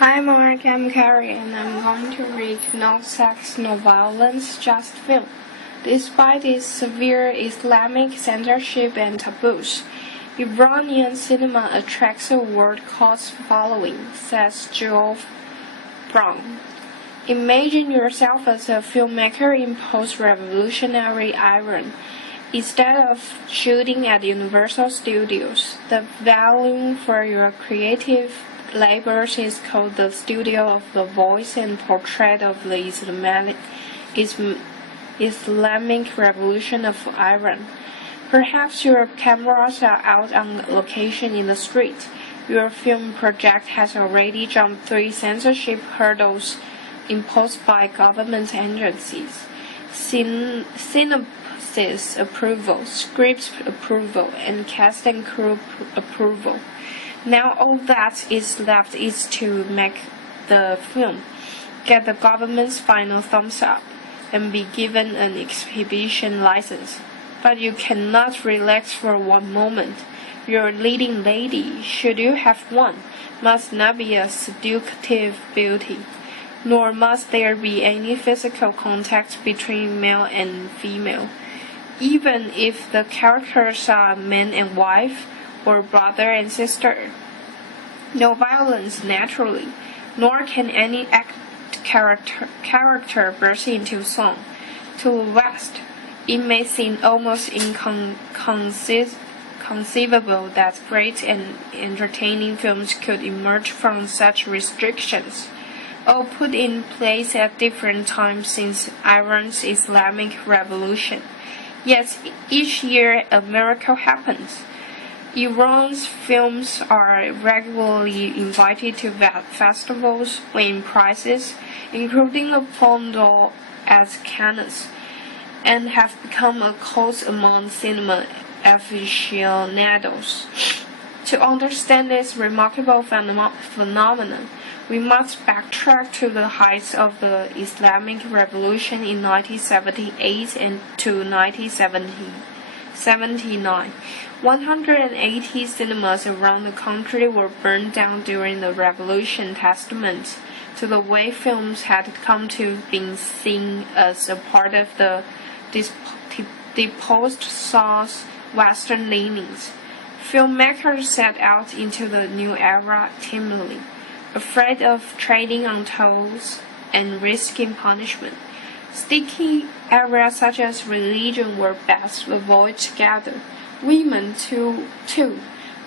Hi Mark, I'm Carrie and I'm going to read No Sex, No Violence, Just Film. Despite its severe Islamic censorship and taboos, Iranian cinema attracts a world cult following, says Geoff Brown. Imagine yourself as a filmmaker in post-revolutionary Iran. Instead of shooting at Universal Studios, the venue for your creative labors is called the Studio of the Voice and Portrait of the Islamic Revolution of Iran. Perhaps your cameras are out on location in the street. Your film project has already jumped 3 censorship hurdles imposed by government agencies. Synopsis approval, script approval, and cast and crew approval. Now all that is left is to make the film, get the government's final thumbs up, and be given an exhibition license. But you cannot relax for one moment. Your leading lady, should you have one, must not be a seductive beauty, nor must there be any physical contact between male and female. Even if the characters are man and wife, or brother and sister. No violence naturally, nor can any character burst into song. To the West, it may seem almost inconceivable that great and entertaining films could emerge from such restrictions, all put in place at different times since Iran's Islamic Revolution. Yet each year a miracle happens. Iran's films are regularly invited to festivals, win prizes, including the Palme d'Or at Cannes, and have become a cult among cinema aficionados. To understand this remarkable phenomenon, we must backtrack to the heights of the Islamic Revolution in 1978 and to 1979. 180 cinemas around the country were burned down during the revolution, testament to the way films had come to be seen as a part of the deposed Shah's Western leanings. Filmmakers set out into the new era timidly, afraid of treading on toes and risking punishment. Sticky areas such as religion were best avoided together. Women, too,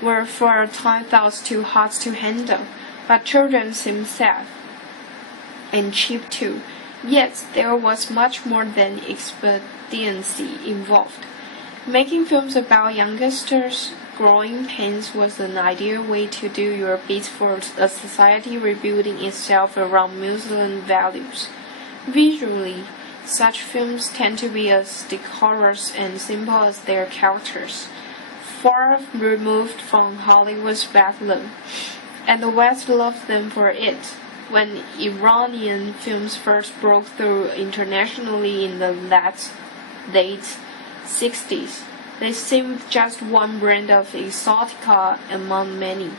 were for a time thought too hot to handle, but children seemed sad and cheap too. Yet there was much more than expediency involved. Making films about youngsters' growing pains was an ideal way to do your bit for a society rebuilding itself around Muslim values. Visually, such films tend to be as decorous and simple as their characters, far removed from Hollywood's bedlam, and the West loved them for it. When Iranian films first broke through internationally in the late 60s, they seemed just one brand of exotica among many.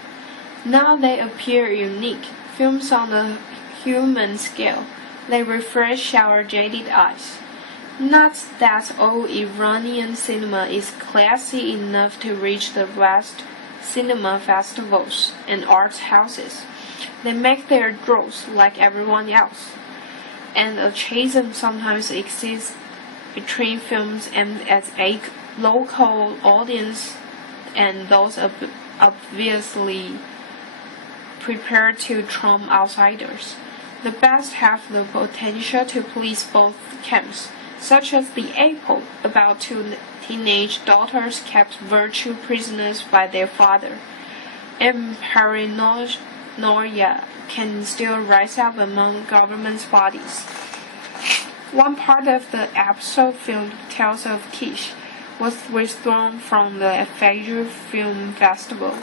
Now they appear unique, films on a human scale. They refresh our jaded eyes. Not that all Iranian cinema is classy enough to reach the West cinema festivals and art houses. They make their draws like everyone else, and a chasm sometimes exists between films aimed at a local audience and those obviously prepared to trump outsiders. The best have the potential to please both camps, such as The Apple, about 2 teenage daughters kept virtual prisoners by their father, and Paranoia can still rise up among government bodies. One part of the episode film Tales of Kish was withdrawn from the Fajr Film Festival,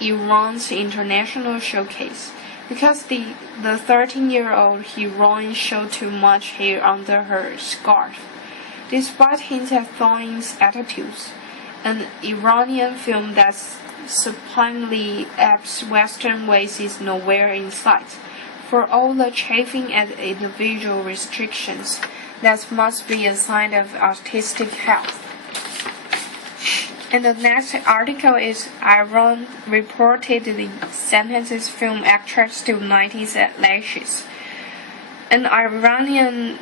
Iran's international showcase, because the 13-year-old heroine showed too much hair under her scarf. Despite hints at Thawne's attitudes, an Iranian film that's supinely Western ways is nowhere in sight. For all the chafing at individual restrictions, that must be a sign of artistic health. And the next article is Iran reportedly sentences film actress to 90 lashes. An Iranian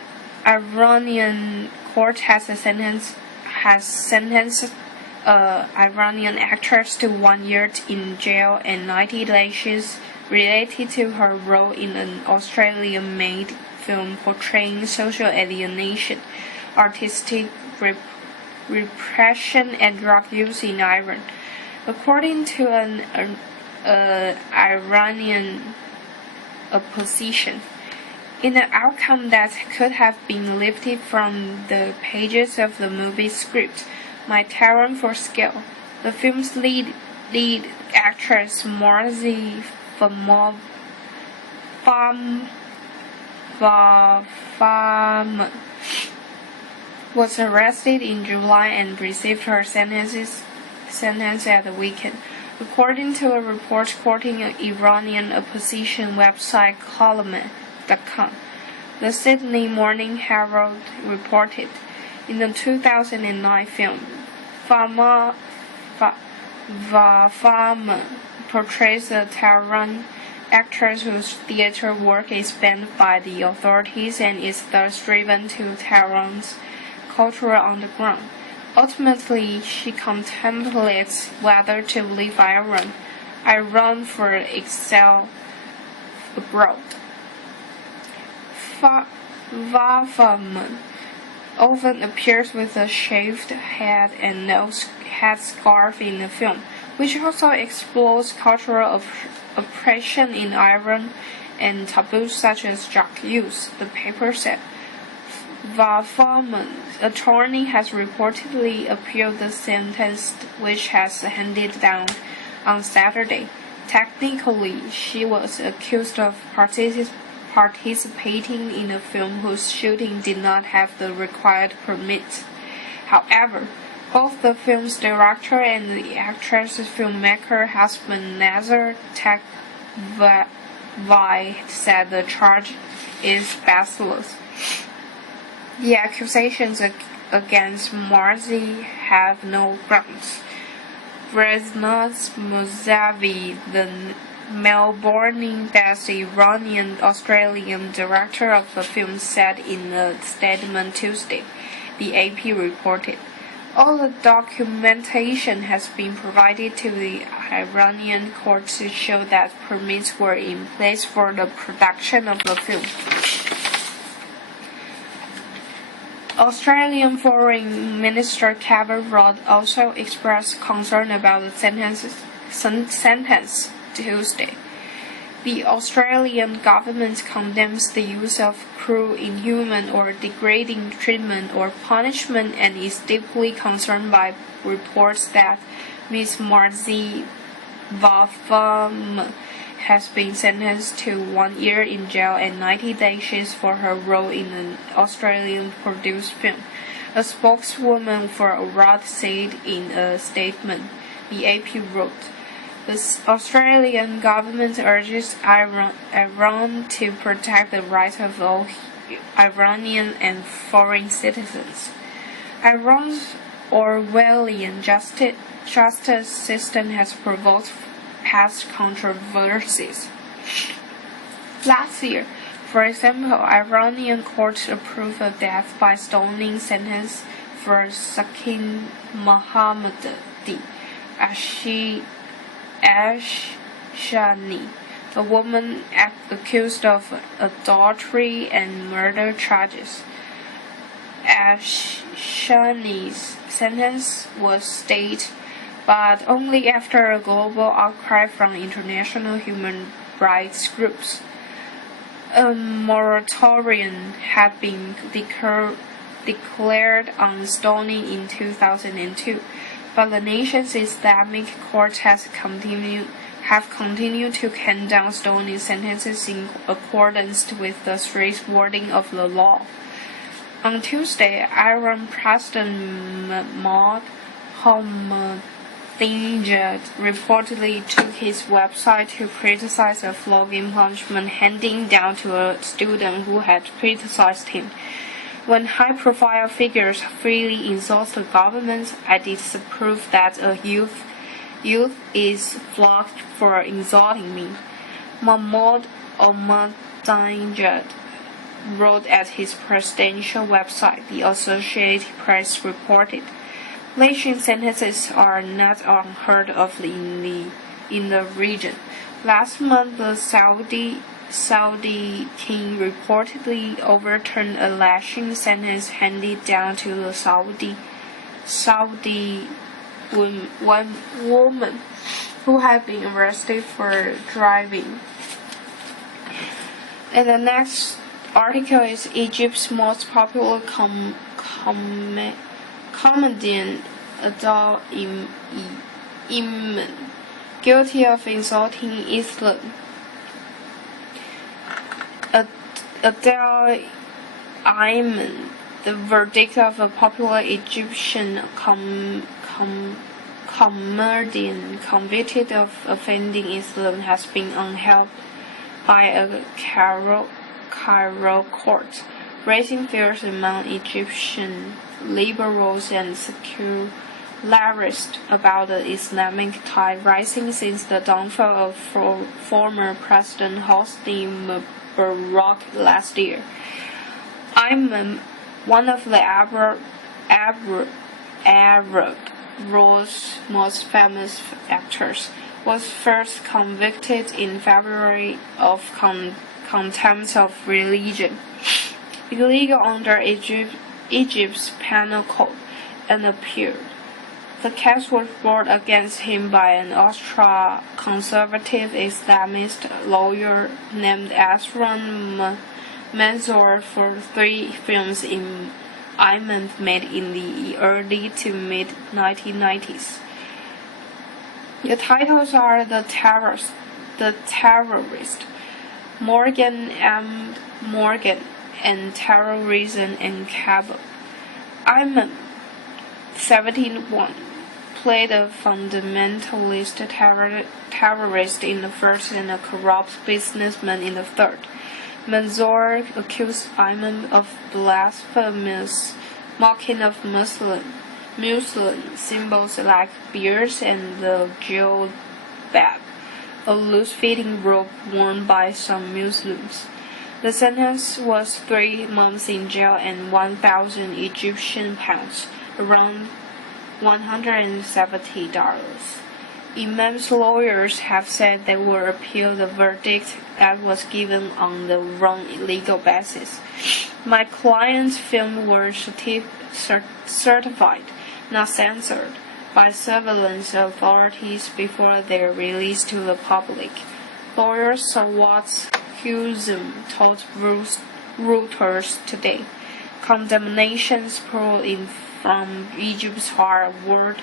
court has sentenced Iranian actress to 1 year in jail and 90 lashes related to her role in an Australian-made film portraying social alienation, artistic repression, and drug use in Iran. According to an Iranian opposition, in an outcome that could have been lifted from the pages of the movie script, My Talent for Scale, the film's lead actress Marzi Fahman was arrested in July and received her sentence at the weekend. According to a report quoting an Iranian opposition website Column.com, the Sydney Morning Herald reported, in the 2009 film, Fahman portrays a Tehran actress whose theater work is banned by the authorities and is thus driven to Tehran's cultural underground. Ultimately, she contemplates whether to leave Iran for exile abroad. Fahman often appears with a shaved head and nose headscarf in the film, which also explores cultural oppression in Iran and taboos such as drug use, the paper said. Fahman's attorney has reportedly appealed the sentence, which has handed down on Saturday. Technically, she was accused of participating in a film whose shooting did not have the required permit. However, both the film's director and the actress's filmmaker husband Nazar Takvi said the charge is baseless. The accusations against Marzi have no grounds. Reznaz Mousavi, the Melbourne-based Iranian-Australian director of the film, said in a statement Tuesday, the AP reported. All the documentation has been provided to the Iranian court to show that permits were in place for the production of the film. Australian Foreign Minister Kevin Rudd also expressed concern about the sentence Tuesday. The Australian government condemns the use of cruel, inhuman, or degrading treatment or punishment and is deeply concerned by reports that Ms. Marzi Fahman has been sentenced to 1 year in jail and 90 lashes for her role in an Australian-produced film. A spokeswoman for Rudd said in a statement, the AP wrote. The Australian government urges Iran to protect the rights of all Iranian and foreign citizens. Iran's Orwellian justice system has provoked past controversies. Last year, for example, Iranian courts approved a death by stoning sentence for Sakin Mohammadi Ashani, a woman accused of adultery and murder charges. Ashani's sentence was stayed, but only after a global outcry from international human rights groups. A moratorium had been declared on stoning in 2002, but the nation's Islamic court have continued to hand down stoning sentences in accordance with the strict wording of the law. On Tuesday, Iran President Mahmoud Mostinjad reportedly took his website to criticize a flogging punishment handing down to a student who had criticized him. When high-profile figures freely insult the government, I disapprove that a youth is flogged for insulting me. Mahmoud Ahmadinejad wrote at his presidential website, the Associated Press reported. Lynching sentences are not unheard of in the region. Last month, the Saudi king reportedly overturned a lynching sentence handed down to the Saudi woman who had been arrested for driving. And the next article is Egypt's most popular comedian Adel Iman, guilty of insulting Islam. Adel Iman, the verdict of a popular Egyptian comedian convicted of offending Islam has been upheld by a Cairo court, raising fears among Egyptian liberals and secularists about the Islamic tide rising since the downfall of former President Hosni Mubarak last year. Iman, one of the Arab world's most famous actors, was first convicted in February of contempt of religion, illegal under Egypt's penal code, and appealed. The case was brought against him by an ultra-conservative Islamist lawyer named Asran Mansour for 3 films Iman made in the early to mid-1990s. The titles are The Terrorist, Morgan M. Morgan, and Terrorism in Kabul. Iman, 71, played a fundamentalist terrorist in the first and a corrupt businessman in the third. Mansour accused Iman of blasphemous mocking of Muslim symbols like beards and the jilbab, a loose-fitting robe worn by some Muslims. The sentence was 3 months in jail and 1,000 Egyptian pounds, around $170. Iman's lawyers have said they will appeal the verdict that was given on the wrong legal basis. My client's films were certified, not censored, by surveillance authorities before their release to the public. Lawyer Sawat Hussein told Reuters today. Condemnations pour in from Egypt's hard world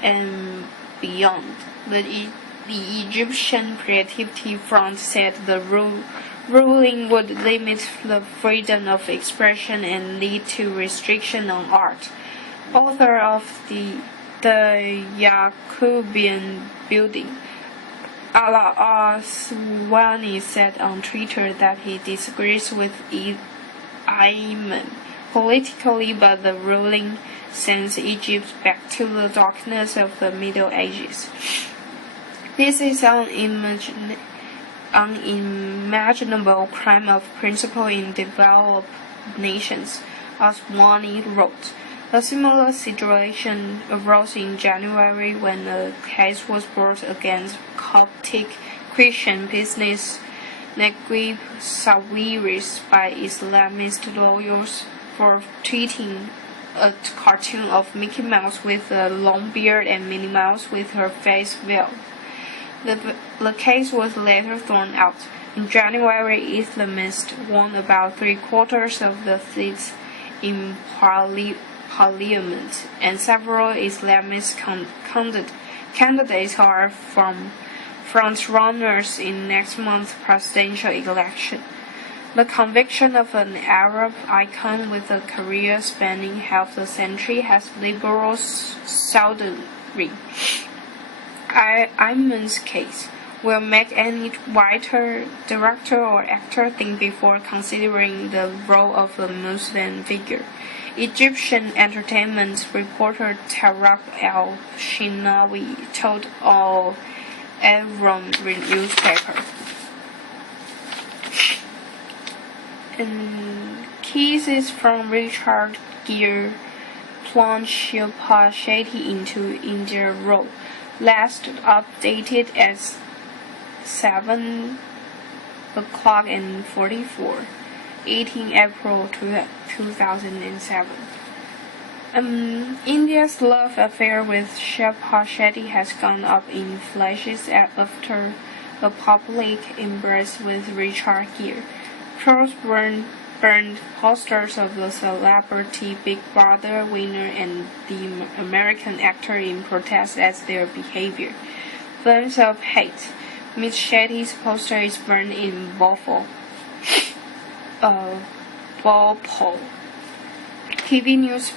and beyond. The Egyptian Creativity Front said the ruling would limit the freedom of expression and lead to restriction on art. Author of the Yacobian Building, Ala Aswani said on Twitter that he disagrees with Iman politically, but the ruling sends Egypt back to the darkness of the Middle Ages. This is an unimaginable crime of principle in developed nations, Aswani wrote. A similar situation arose in January when a case was brought against Coptic Christian business Naguib Sawiris by Islamist lawyers for tweeting a cartoon of Mickey Mouse with a long beard and Minnie Mouse with her face veiled. The case was later thrown out. In January, Islamists won about 3/4 of the seats in Parliament, and several Islamist candidates are front-runners in next month's presidential election. The conviction of an Arab icon with a career spanning half a century has liberals seldom read. Iman's case will make any writer, director, or actor think before considering the role of a Muslim figure. Egyptian entertainment reporter Tarek al-Shinawi told Al Ahram newspaper. And cases from Richard Gere plunged Shilpa Shetty into India role, last updated as 7 o'clock and 44, 18 April 2007. India's love affair with Shilpa Shetty has gone up in flashes after a public embrace with Richard Gere. Trolls burned posters of the celebrity Big Brother winner and the American actor in protest at their behavior. Flames of hate. Miss Shetty's poster is burned in Bhopal. TV news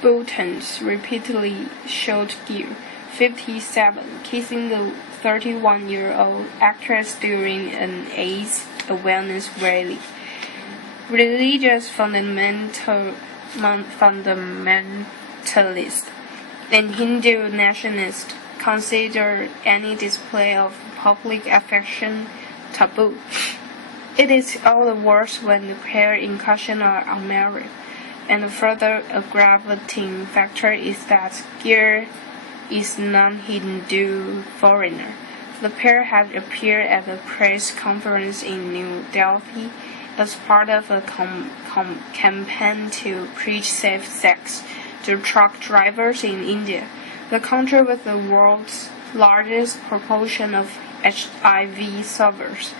bulletins repeatedly showed Gere, 57, kissing the 31-year-old actress during an AIDS awareness rally. Religious fundamentalist and Hindu nationalists consider any display of public affection taboo. It is all the worse when the pair in question are unmarried. And a further aggravating factor is that Gere is non-Hindu foreigner. The pair had appeared at a press conference in New Delhi as part of a campaign to preach safe sex to truck drivers in India, the country with the world's largest proportion of HIV sufferers.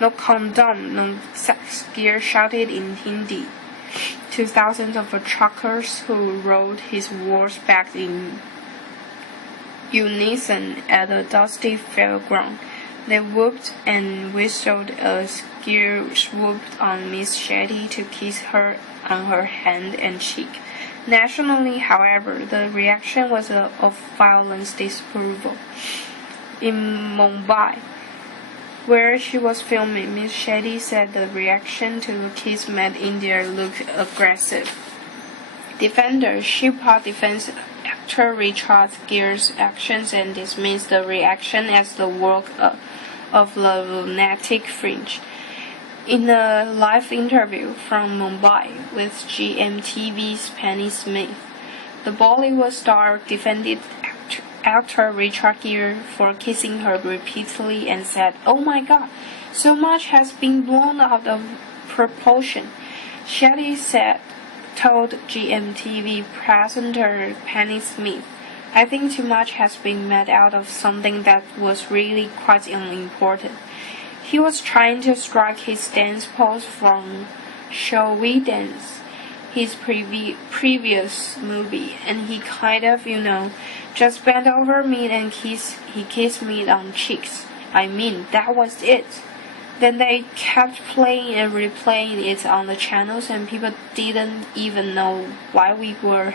No condom, no sex, Gere shouted in Hindi to thousands of truckers who rode his words back in unison at a dusty fairground. They whooped and whistled as Gere swooped on Miss Shetty to kiss her on her hand and cheek. Nationally, however, the reaction was of violent disapproval. In Mumbai, where she was filming, Miss Shetty said the reaction to the kiss made India look aggressive. Defender Shilpa defends actor Richard Gere's actions and dismissed the reaction as the work of the lunatic fringe. In a live interview from Mumbai with GMTV's Penny Smith, the Bollywood star defended actor Richard Gere for kissing her repeatedly and said, "Oh my God, so much has been blown out of proportion." Shetty told GMTV presenter Penny Smith, "I think too much has been made out of something that was really quite unimportant. He was trying to strike his dance pose from Shall We Dance, his previous movie, and he kind of, just bent over me and he kissed me on cheeks. I mean, that was it." Then they kept playing and replaying it on the channels, and people didn't even know why we were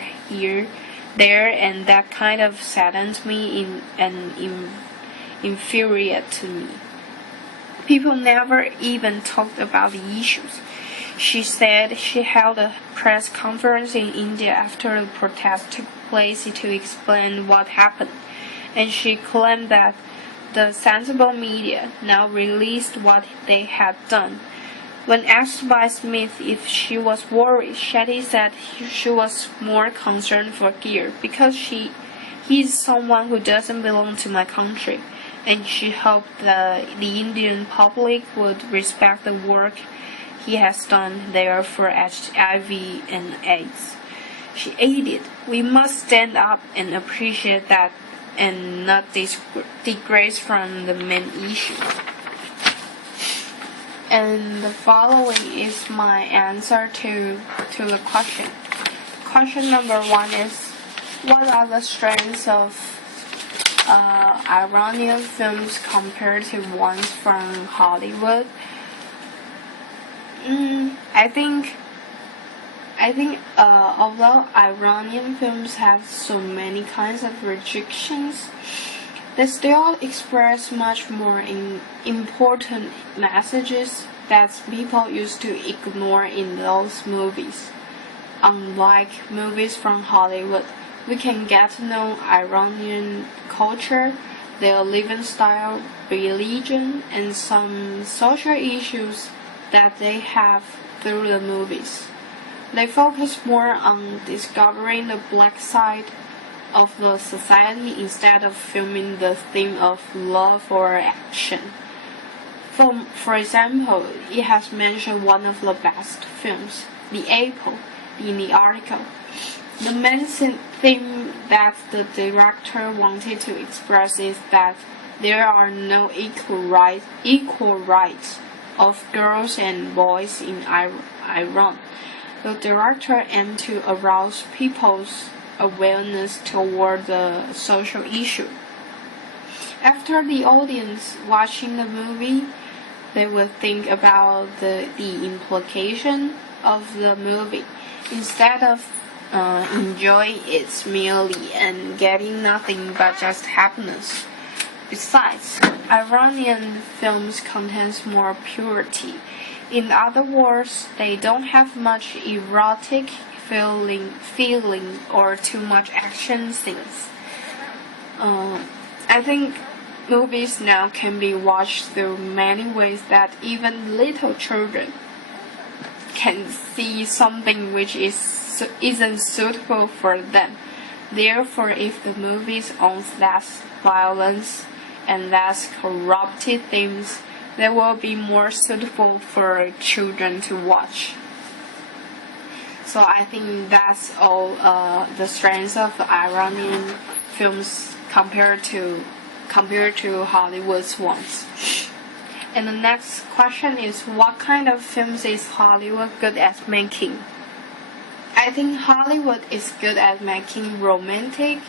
there, and that kind of saddened me and infuriated me. People never even talked about the issues. She said she held a press conference in India after the protest took place to explain what happened, and she claimed that the sensible media now released what they had done. When asked by Smith if she was worried, Shetty said she was more concerned for Gere because he's someone who doesn't belong to my country, and she hoped the Indian public would respect the work he has done there for HIV and AIDS. She added, "We must stand up and appreciate that and not digress from the main issue." And the following is my answer to the question. Question number 1 is, what are the strengths of Iranian films compared to ones from Hollywood? I think although Iranian films have so many kinds of restrictions, They still express much more important messages that people used to ignore in those movies. Unlike movies from Hollywood, we can get to know Iranian culture, their living style, religion, and some social issues that they have through the movies. They focus more on discovering the black side of the society instead of filming the theme of love or action. For example, it has mentioned one of the best films, The Apple, in the article. The main theme that the director wanted to express is that there are no equal rights of girls and boys in Iran. The director aimed to arouse people's awareness toward the social issue. After the audience watching the movie, they will think about the implication of the movie instead of enjoying it merely and getting nothing but just happiness. Besides, Iranian films contains more purity. In other words, they don't have much erotic feeling or too much action scenes. I think movies now can be watched through many ways that even little children can see something which isn't suitable for them. Therefore, if the movies owns less violence and less corrupted themes, they will be more suitable for children to watch. So I think that's all the strengths of Iranian films compared to Hollywood's ones. And the next question is, what kind of films is Hollywood good at making? I think Hollywood is good at making romantic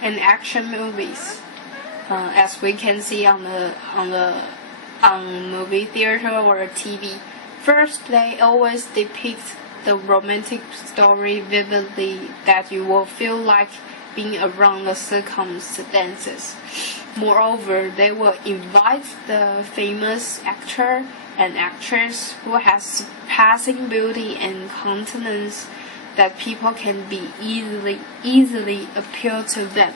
and action movies, as we can see on movie theater or TV. First, they always depict the romantic story vividly that you will feel like being around the circumstances. Moreover, they will invite the famous actor and actress who has surpassing beauty and countenance that people can be easily appeal to them.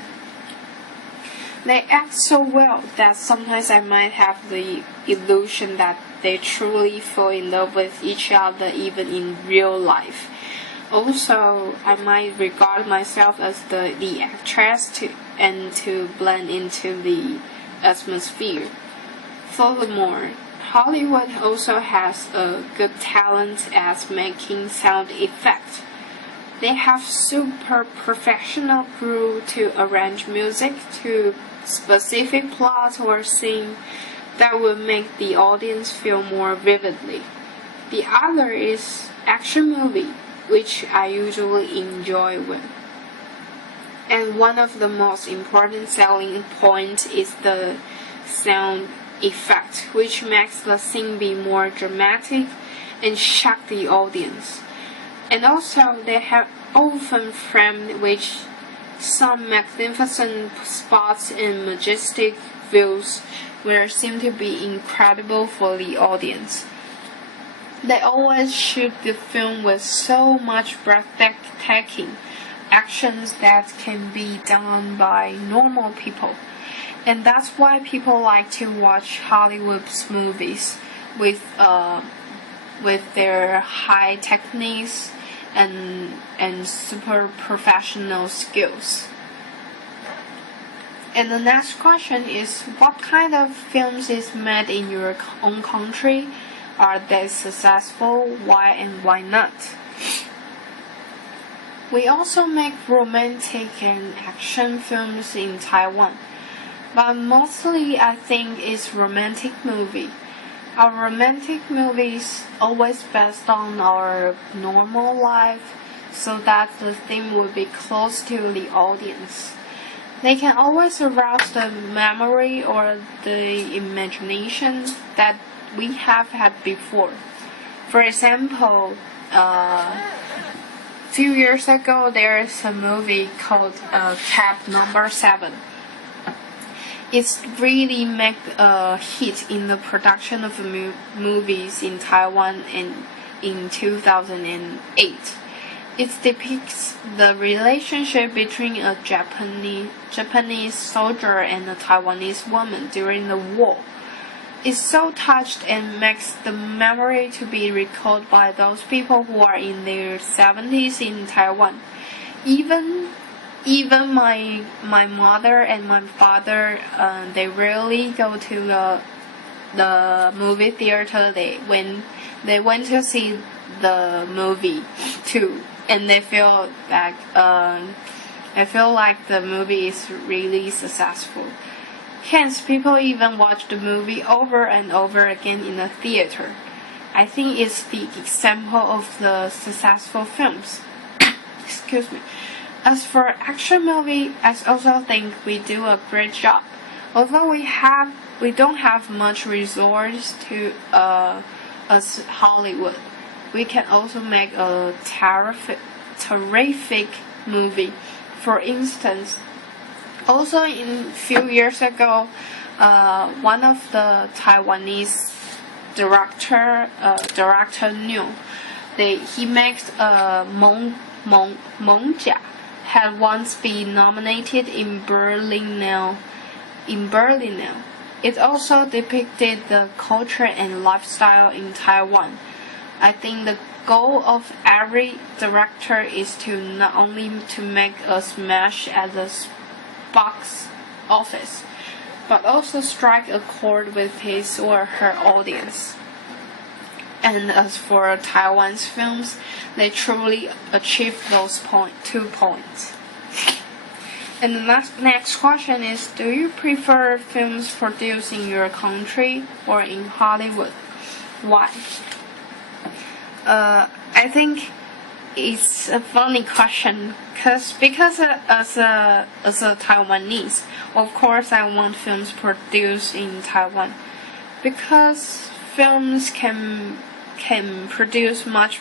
They act so well that sometimes I might have the illusion that they truly fall in love with each other even in real life. Also, I might regard myself as the actress to blend into the atmosphere. Furthermore, Hollywood also has a good talent at making sound effects. They have super professional crew to arrange music to specific plot or scene that will make the audience feel more vividly. The other is action movie, which I usually enjoy with. And one of the most important selling points is the sound effect, which makes the scene be more dramatic and shock the audience. And also, they have often framed which some magnificent spots and majestic views will seem to be incredible for the audience. They always shoot the film with so much breathtaking actions that can be done by normal people. And that's why people like to watch Hollywood's movies with their high techniques and super professional skills. And the next question is, what kind of films is made in your own country? Are they successful? Why and why not? We also make romantic and action films in Taiwan, but mostly I think it's romantic movie. Our romantic movies always based on our normal life, so that the theme will be close to the audience. They can always arouse the memory or the imagination that we have had before. For example, few years ago there is a movie called Cab Number 7. it's really make a hit in the production of movies in Taiwan and in 2008. It depicts the relationship between a Japanese soldier and a Taiwanese woman during the war. It's so touched and makes the memory to be recalled by those people who are in their 70s in Taiwan. Even my mother and my father, they rarely go to the movie theater. They went to see the movie too, and they feel like the movie is really successful. Hence, people even watch the movie over and over again in the theater. I think it's the example of the successful films. Excuse me. As for action movie, I also think we do a great job. Although we don't have much resource to as Hollywood, we can also make a terrific movie. For instance, also in few years ago, one of the Taiwanese director Niu, he makes Meng Jia, had once been nominated in Berlinale. It also depicted the culture and lifestyle in Taiwan. I think the goal of every director is to not only to make a smash at the box office, but also strike a chord with his or her audience. And as for Taiwan's films, they truly achieve those 2 points. And the next question is, do you prefer films produced in your country or in Hollywood? Why? I think it's a funny question because as a Taiwanese, of course I want films produced in Taiwan, because films can produce much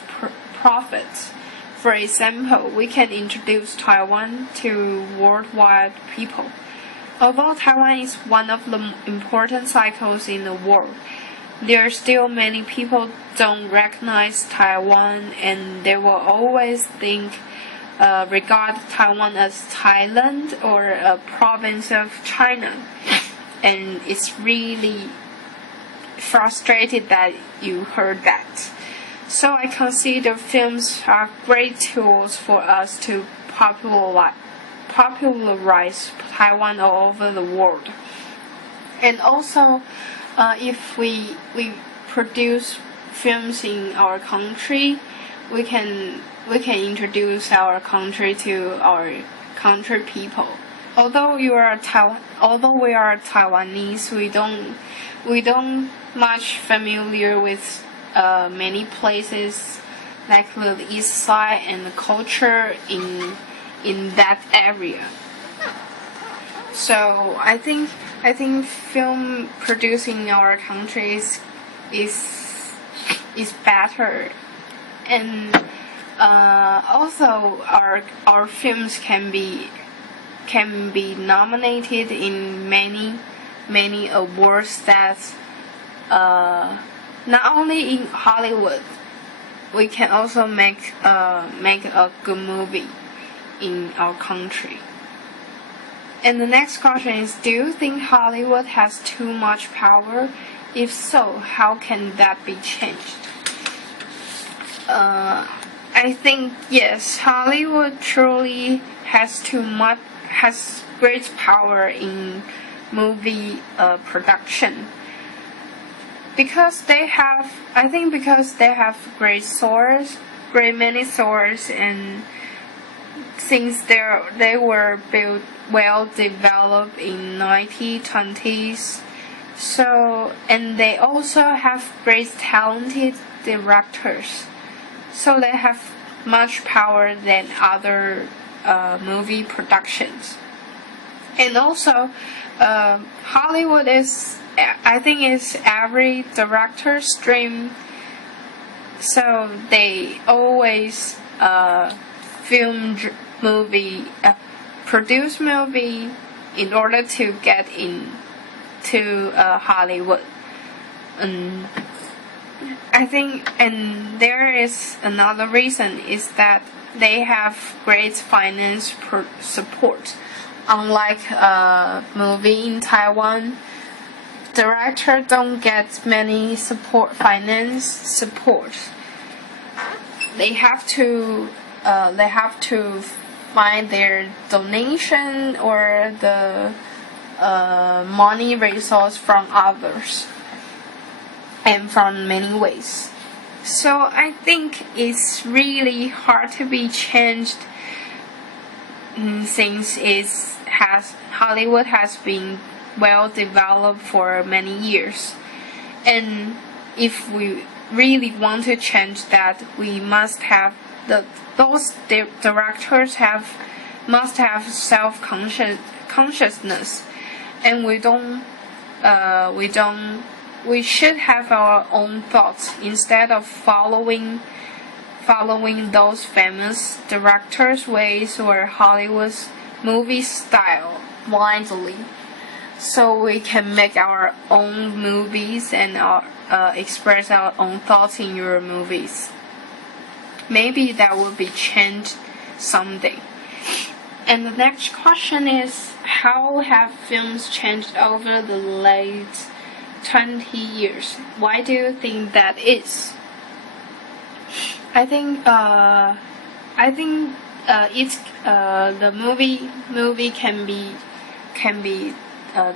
profits. For example, we can introduce Taiwan to worldwide people. Although Taiwan is one of the important cycles in the world, there are still many people don't recognize Taiwan, and they will always regard Taiwan as Thailand or a province of China. And it's really frustrated that you heard that. So I consider films are great tools for us to popularize Taiwan all over the world. And also, if we produce films in our country, we can introduce our country to our country people. Although we are Taiwanese, we don't much familiar with many places like the east side and the culture in that area. So I think film producing in our country is better, and also our films can be nominated in many awards that not only in Hollywood. We can also make a good movie in our country. And the next question is, do you think Hollywood has too much power? If so, how can that be changed? I think yes, Hollywood truly has great power in movie production. Because they have great many sources, and since they were built well developed in 1920s, and they also have great talented directors, so they have much power than other movie productions. And also, Hollywood is every director's dream. So they always produce movie in order to get in to Hollywood. I think, and there is another reason is that they have great finance support. Unlike a movie in Taiwan, directors don't get many finance support. They have to find their donation or the money resource from others and from many ways. So I think it's really hard to be changed since Hollywood has been well developed for many years. And if we really want to change that, we must have those directors must have consciousness, and we should have our own thoughts instead of following those famous directors' ways or Hollywood's movie style blindly. So we can make our own movies and express our own thoughts in your movies. Maybe that will be changed someday. And the next question is, how have films changed over the late 20 years? Why do you think that is? I think it's the movie can be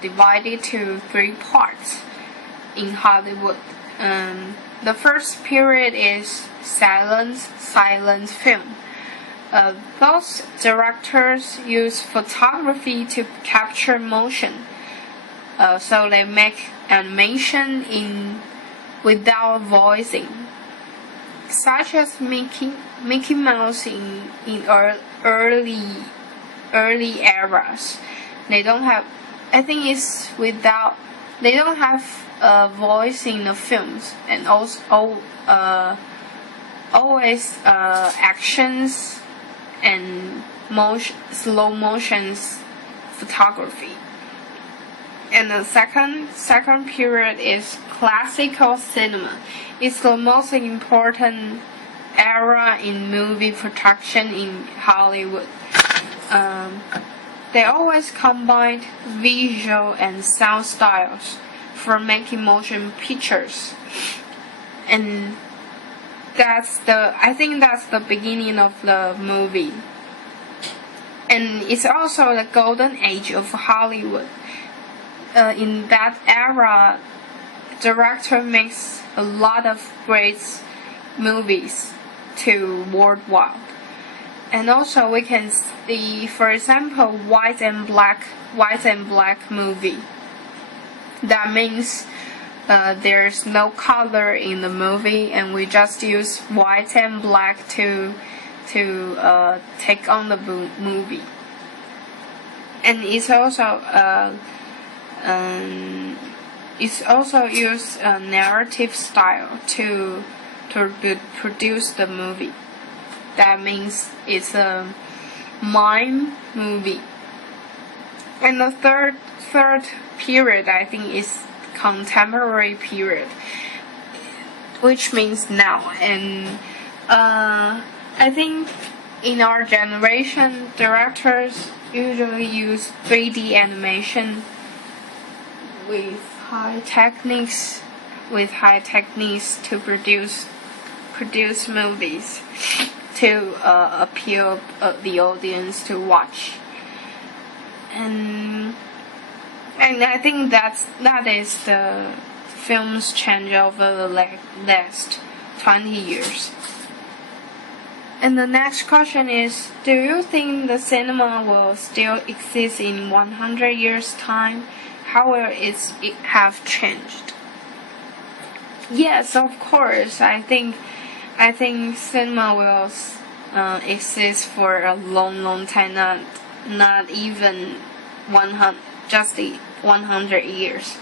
divided to 3 parts in Hollywood. The first period is silent film. Those directors use photography to capture motion. So they make animation without voicing, such as Mickey Mouse in early eras. They don't have. I think it's without. They don't have a voice in the films, and also always actions and slow motions photography. And the second period is classical cinema. It's the most important era in movie production in Hollywood. They always combined visual and sound styles for making motion pictures, and I think that's the beginning of the movie. And it's also the golden age of Hollywood. In that era, director makes a lot of great movies to worldwide. And also we can see, for example, white and black movie. That means there's no color in the movie, and we just use white and black to take on the movie. And it's also used a narrative style to produce the movie. That means it's a mime movie. And the third period, I think, is contemporary period, which means now. And I think in our generation, directors usually use 3D animation with high techniques to produce movies to appeal the audience to watch. And I think that is the film's change over the last 20 years. And the next question is, do you think the cinema will still exist in 100 years' time? How will it have changed? Yes, of course. I think cinema will exist for a long time, not even 100 years.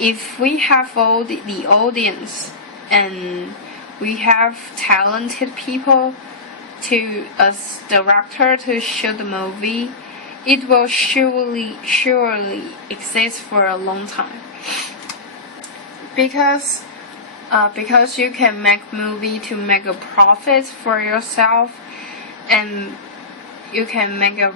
If we have all the audience and we have talented people as director to shoot the movie, it will surely exist for a long time. Because you can make movie to make a profit for yourself, and you can make you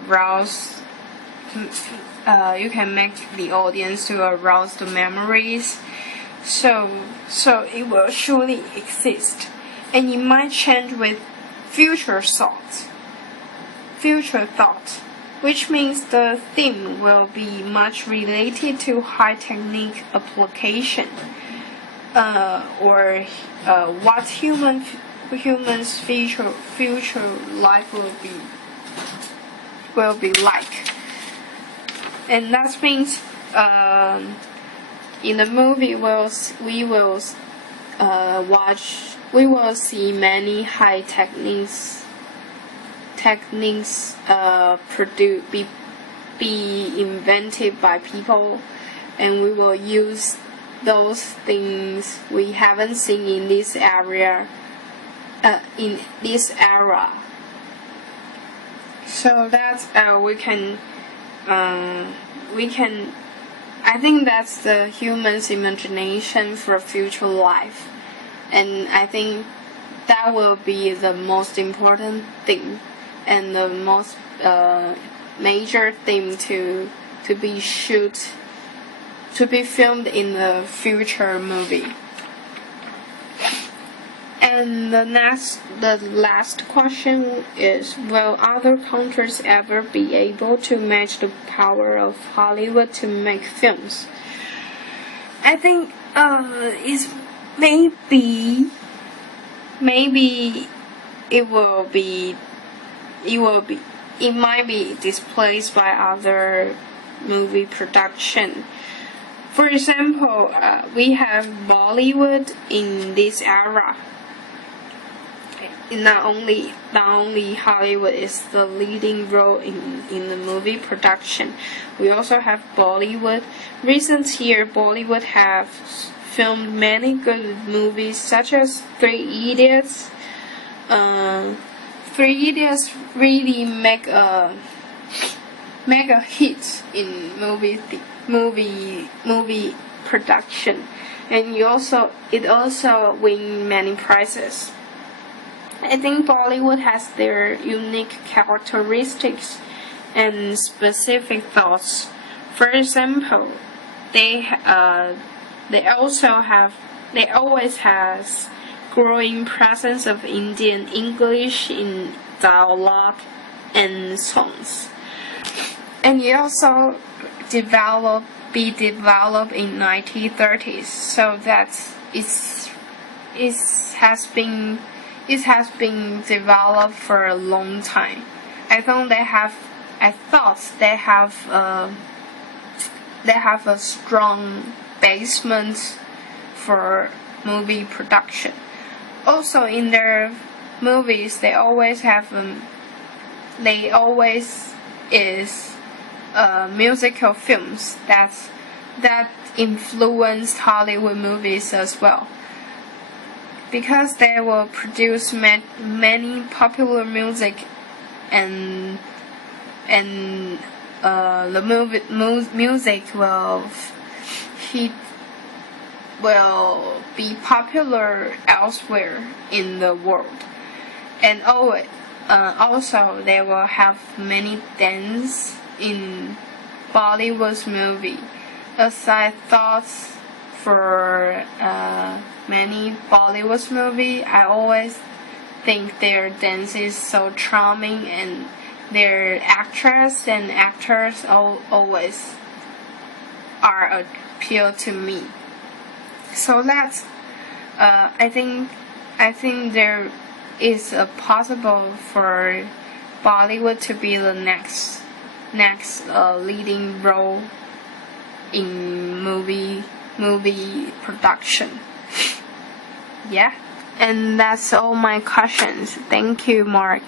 can make the audience to arouse the memories. So it will surely exist, and it might change with future thought, which means the theme will be much related to high technique application, or what humans future life will be like. And that means in the movie we will see many high techniques be invented by people, and we will use those things we haven't seen in this area in this era. So that I think that's the human's imagination for future life, and I think that will be the most important thing and the most major thing to be filmed in the future movie. And the last question is, will other countries ever be able to match the power of Hollywood to make films? I think it's maybe it might be displaced by other movie production. For example, we have Bollywood in this era. Not only Hollywood is the leading role in the movie production, we also have Bollywood. Recent year, Bollywood have filmed many good movies such as Three Idiots. Three Idiots really make a hit in movie production, and it also win many prizes. I think Bollywood has their unique characteristics and specific thoughts. For example, they always has growing presence of Indian English in dialogue and songs, and it also developed in 1930s. So that it has been developed for a long time. I thought they have a strong basement for movie production. Also, in their movies, they always is musical films that influenced Hollywood movies as well, because they will produce many popular music, and the music will be popular elsewhere in the world. And also they will have many dance in Bollywood's movie. As I thought, for many Bollywood movie, I always think their dance is so charming, and their actress and actors always are appeal to me. So that's I think there is a possible for Bollywood to be the next leading role in movie production. Yeah, and that's all my questions. Thank you, Mark.